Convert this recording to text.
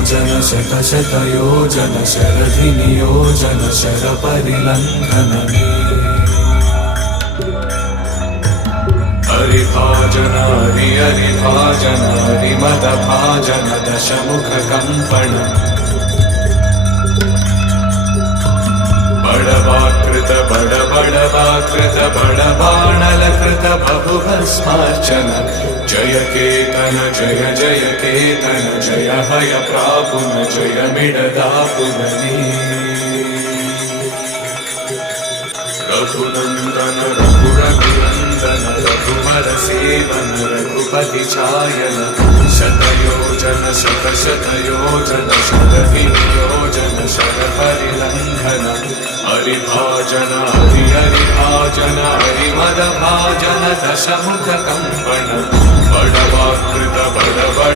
योजन शत शत योजन शरधि नियोजन शर परिलंघन हरिभाजन हरिभाजन हरिमद भाजन दशमुख कंपन बड़वाकृत बड़वाकृत बड़बाणलकृत बहुभस्मार्चन जय केतन जय जय केतन जय हय प्रापुन जय मिडदापुनी रघुनंदन रघुरघुनंदन रघुवर सेवन रघुपति चायन शतयोजन शत शतयोजन शतयोजन शर परिलंघन हरिभाजन हरिभाजन हरिमद भाजन दशमुख कंपन बड़वाकृत बड़